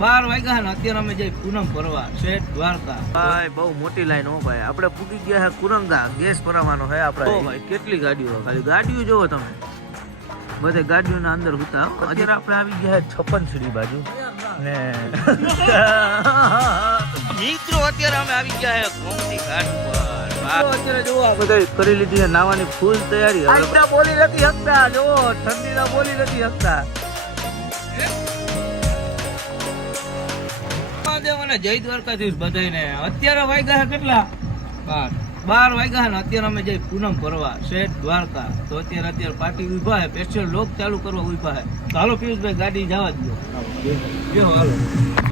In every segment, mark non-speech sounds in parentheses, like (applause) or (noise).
બાર વાગ્યા ને અત્યારે અમે જઈ પૂનમ ભરવા શેઠ દ્વારકા. ભાઈ બહુ મોટી લાઈન હો ભાઈ. આપણે પૂગી ગયા છે કુરંગા. ગેસ ભરાવાનો છે આપણે ઓ ભાઈ કેટલી ગાડીઓ ખાલી ગાડીઓ જોવો તમે. બધે ગાડીઓના અંદર હતા અત્યારે આપણે આવી ગયા છે છપ્પન સીડી બાજુ. ને (laughs) મિત્રો અત્યારે અમે આવી ગયા છે ગોમતી ઘાટ પર અત્યારે જોવો આ બધા કરી લીધી છે નાવાની ફૂલ તૈયારી. બોલી નથી શકતા જોવો ઠંડી બોલી નથી શકતા. અને જય દ્વારકાધીશ બધાયને. અત્યારે વાગ્યા કેટલા? બાર. બાર વાગ્યા ને અત્યારે અમે જઈ પૂનમ ભરવા, શેઠ દ્વારકા. તો અત્યારે અત્યારે પાર્ટી ઊભા હે સ્પેશિયલ લોક ચાલુ કરવા ઊભા હે ચાલો પિયુષભાઈ, ગાડી જવા દો હાલો.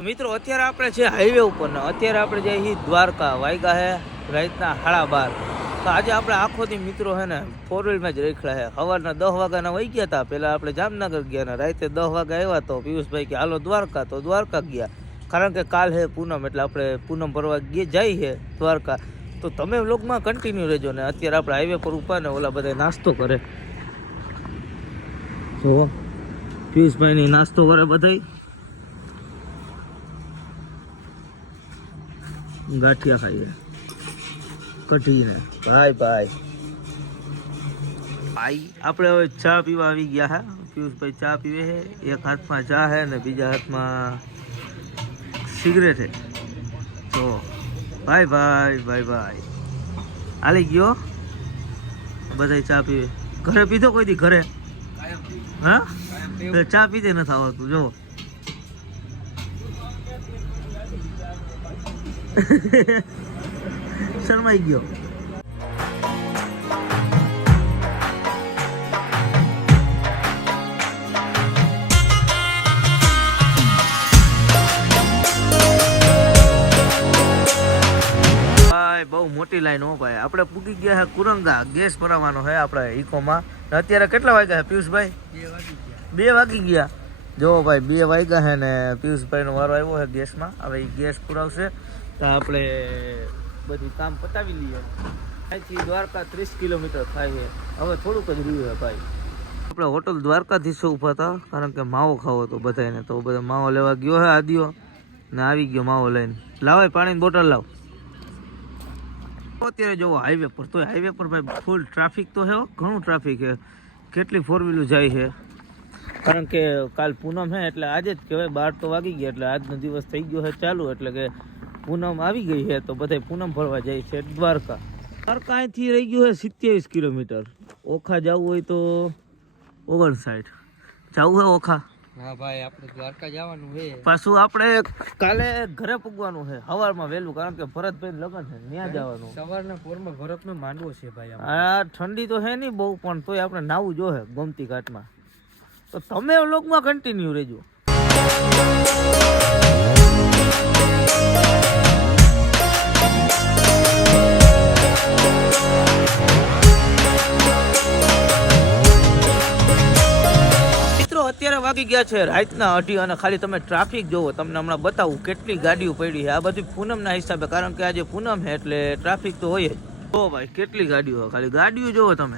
મિત્રો, અત્યારે આપણે છે હાઈવે ઉપર ને અત્યારે આપણે જઈએ દ્વારકા. વાગ્યા હે રાતના હાળા બાર. તો આજે આપણે આખો દી મિત્રો હે ને ફોર વ્હીલમાં જ રેખડા હે સવારના દસ વાગ્યાના વહી ગયા હતા. પહેલાં આપણે જામનગર ગયા ને રાતે દસ વાગ્યા આવ્યા તો પિયુષભાઈ કે, હાલો દ્વારકા. તો દ્વારકા ગયા. કારણ કે કાલ હે પૂનમ, એટલે આપણે પૂનમ ભરવા ગઈ જાય છે દ્વારકા. તો તમે વ્લોગમાં કન્ટિન્યુ રહેજો ને અત્યારે આપણે હાઈવે પર ઊભા ને ઓલા બધા નાસ્તો કરે. જો, પિયુષભાઈની નાસ્તો કરે બધા ગાંઠિયા ખાઈએ. કઢીને. ભાઈ ભાઈ. ભાઈ, આપણે હવે ચા પીવા આવી ગયા હા. પિયુષભાઈ ચા પીવે છે એક હાથમાં ચા હે ને બીજા હાથમાં સિગરેટ છે તો ભાઈ ભાઈ ભાઈ ભાઈ. હાલી ગયો? બધા ચા પીવે. ઘરે પીધો કોઈ દી? ઘરે? હા? ચા પીતે નથી આવતું જો. (laughs) શરમાઈ ગયો. ભાઈ બહુ મોટી લાઈન હો ભાઈ. આપણે પૂગી ગયા છે કુરંગા ગેસ ભરાવાનો છે આપણે ઇકોમાં અત્યારે કેટલા વાગ્યા છે પિયુષભાઈ? બે વાગી ગયા. જો ભાઈ બે વાગ્યા છે ને પિયુષભાઈનો વારો આવ્યો છે ગેસમાં. હવે એ ગેસ પુરાવશે. તો આપણે બધી કામ પતાવી લઈએ. અહીંથી દ્વારકા ત્રીસ કિલોમીટર થાય છે. હવે થોડુંક જ રહ્યું છે ભાઈ. આપણે હોટલ દ્વારકાધીશો ઊભા હતા. કારણ કે માવો ખાવો હતો બધાને તો બધા માવો લેવા ગયો છે આદિયો ને આવી ગયો માવો લઈને. લાવે પાણીની બોટલ લાવ. અત્યારે જો હાઈવે પર તો હાઈવે પર ભાઈ ફૂલ ટ્રાફિક તો છે ઘણું ટ્રાફિક છે. કેટલી ફોર વ્હીલો જાય છે. કારણ કે કાલ પૂનમ છે, એટલે આજે જ કહેવાય, બાર તો વાગી ગયા, એટલે આજનો દિવસ થઈ ગયો છે ચાલુ, એટલે કે પૂનમ આવી ગઈ છે, તો બધા પૂનમ ફરવા જાય છે દ્વારકા. દ્વારકા અહીંથી રહી ગયું છે સિત્યાવીસ કિલોમીટર. ઓખા જવું હોય તો ઓગણસાઠ. જવું હોય ઓખા? હા ભાઈ આપણે દ્વારકા જવાનું છે. પાછું આપણે કાલે ઘરે પૂગવાનું છે. સવારમાં વહેલું કારણ કે ભરતભાઈ લગન છે. ત્યાં જવાનું. સવારના પોરમાં ભરતનો માંડવો છે ભાઈ આ ઠંડી તો છે નહીં બહુ પણ તોય આપણે નાવું જોહે ગોમતી ઘાટમાં. તો તમે વ્લોગમાં કન્ટિન્યુ રહેજો. અત્યારે વાગી ગયા છે રાતના અઢી અને ખાલી તમે ટ્રાફિક જોવો, તમને હમણાં બતાવું કેટલી ગાડીઓ પડી છે. આ બધી પૂનમના હિસાબે, કારણ કે આજે પૂનમ છે એટલે ટ્રાફિક તો હોય જ. ઓ ભાઈ, કેટલી ગાડીઓ ખાલી ગાડીઓ જોવો તમે.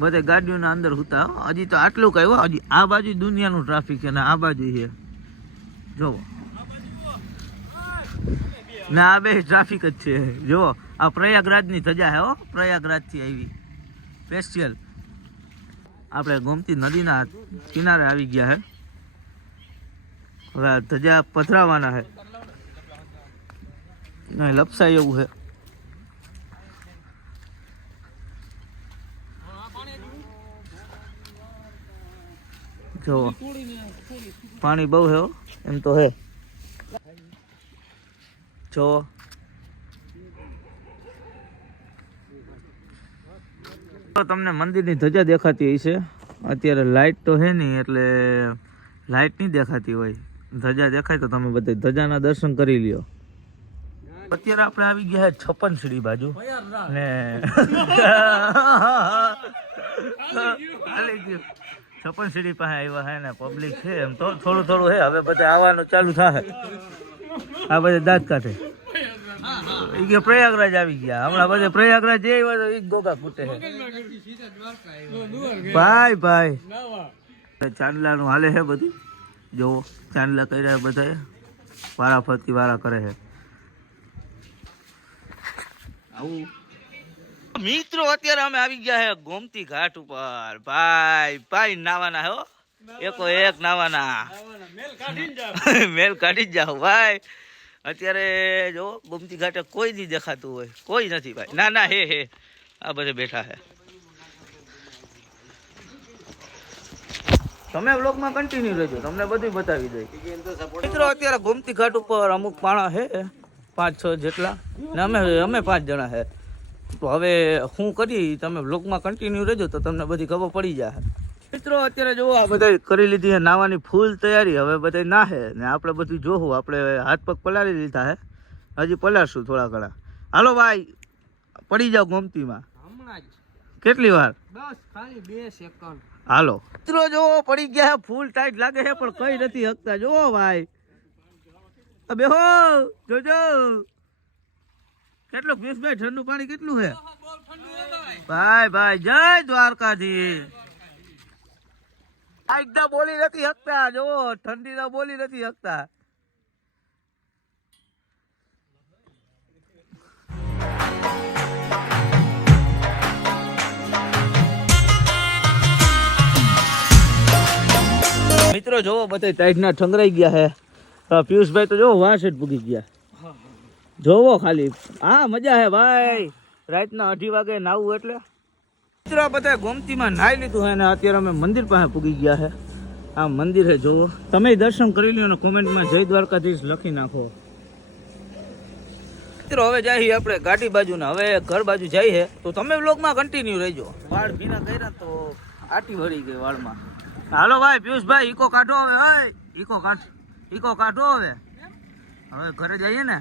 બધે ગાડીઓના અંદર હતા. હજી તો આટલું કહ્યું હજી આ બાજુ દુનિયાનું ટ્રાફિક છે ને આ બાજુ છે. જોવો. ના આ બે ટ્રાફિક જ છે. જુઓ આ પ્રયાગરાજની ધજા છે હો. પ્રયાગરાજથી આવી. સ્પેશિયલ આપણે ગોમતી નદીના કિનારે આવી ગયા છે હવે ધજા પધરાવાના છે લપસાય એવું છે જો પાણી બહુ છે હો, એમ તો હે. જો તો તમને મંદિરની ધજા દેખાતી હશે. અત્યારે લાઇટ તો હે નહીં, એટલે લાઇટ નહીં દેખાતી હોય. ધજા દેખાય તો તમે બધા ધજાના દર્શન કરી લ્યો. અત્યારે આપણે આવી ગયા છપ્પન સીડી બાજુ. ને છપ્પન સીડી પાસે આવ્યા હે ને પબ્લિક છે એમ તો. થોડું થોડું હે, હવે બધા આવવાનું ચાલુ થાય આ બધા દાંત કાઢે. ઈ કે પ્રયાગરાજ આવી ગયા. હમણાં પછી પ્રયાગરાજ જે આવ્યા તો ઈ ગોગા છે ભાઈ ભાઈ. ચાંદલાનું હાલે છે બધું? જોવો ચાંદલા કરી રહ્યા બધા વારા ફરતી વારા કરે છે આવું. મિત્રો અત્યારે અમે આવી ગયા છે ગોમતી ઘાટ ઉપર. ભાઈ ભાઈ નાવાના હો એકો એક નાવાના. મેલ કાઢી (laughs) જાઓ ભાઈ. અત્યારે જો ગોમતી ઘાટે કોઈ નહીં દેખાતું હોય. કોઈ નથી ભાઈ. ના ના, હે હે. આ બધે બેઠા હે તમે બ્લોગમાં કન્ટિન્યુ રહેજો. તમને બધું બતાવી દઈ. મિત્રો, અત્યારે ગોમતી ઘાટ ઉપર અમુક પાણા હે, પાંચ, છ જેટલા. ને અમે અમે પાંચ જણા હે. તો હવે હું કરી, તમે બ્લોગમાં કન્ટિન્યુ રહેજો તો તમને બધી ખબર પડી જાય મિત્રો અત્યારે જોવો આ બધા કરી લીધી છે નાવાની ફૂલ તૈયારી. હવે બધા નાહે ને આપણે બધું જોવું આપણે હાથ પગ પલાળી લીધા હે. હજી પલાળશું થોડા ઘણા. હાલો ભાઈ પડી જાઓ ગમતીમાં. હમણાં જ. કેટલી વાર? બસ ખાલી બે સેકન્ડ હાલો. મિત્રો જોવો પડી ગયા ફૂલ ટાઈટ લાગે છે પણ કઈ નથી હકતા. જોવો ભાઈ. બે બેહો જોજો. કેટલું ભાઈ ઠંડુ પાણી કેટલું છે ભાઈ ભાઈ જય દ્વારકાધીશ. આ એકદમ બોલી નથી શકતા. જો, ઠંડી તો બોલી નથી શકતા. મિત્રો જોવો બધા ટાઈટના ઠંગરાઈ ગયા હે. પિયુષભાઈ તો જોવો વાસ જ પૂગી ગયા. જોવો ખાલી. હા, મજા હે ભાઈ. રાતના અઢી વાગે નાવું એટલે. મિત્રો બધા ગોમતીમાં નાહી લીધું હોય અને અત્યારે અમે મંદિર પાસે પૂગી ગયા છે આ મંદિરે જુઓ. તમે દર્શન કરી લો અને કોમેન્ટમાં જય દ્વારકાધીશ લખી નાખો. મિત્રો, હવે જઈએ આપણે ગાડી બાજુ ને હવે ઘર બાજુ જઈએ તો તમે બ્લોગમાં કન્ટિન્યુ રહેજો. વાળ ભીના કર્યા તો આટી વળી ગઈ વાળમાં. હાલો ભાઈ, પિયુષભાઈ, ઈકો કાઢો હવે, હાય. ઈકો કાઢ. ઈકો કાઢો હવે. હવે ઘરે જઈએ ને?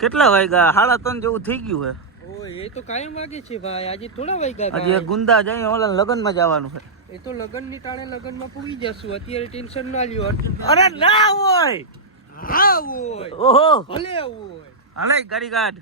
કેટલા વાગ્યા? સાડા ત્રણ જેવું થઈ ગયું હે. ઓ એ તો કાયમ વાગે છે ભાઈ. આજે થોડા વાગ્યા હજી ગુંદા જાય ઓલા લગ્નમાં જવાનું છે. એ તો લગનની ટાણે લગનમાં પૂગી જશું. અત્યારે ટેન્શન ના લ્યો અરે ના હોય! હા હોય. ઓહો! ભલે હોય. હાલે ગાડી કાઢ.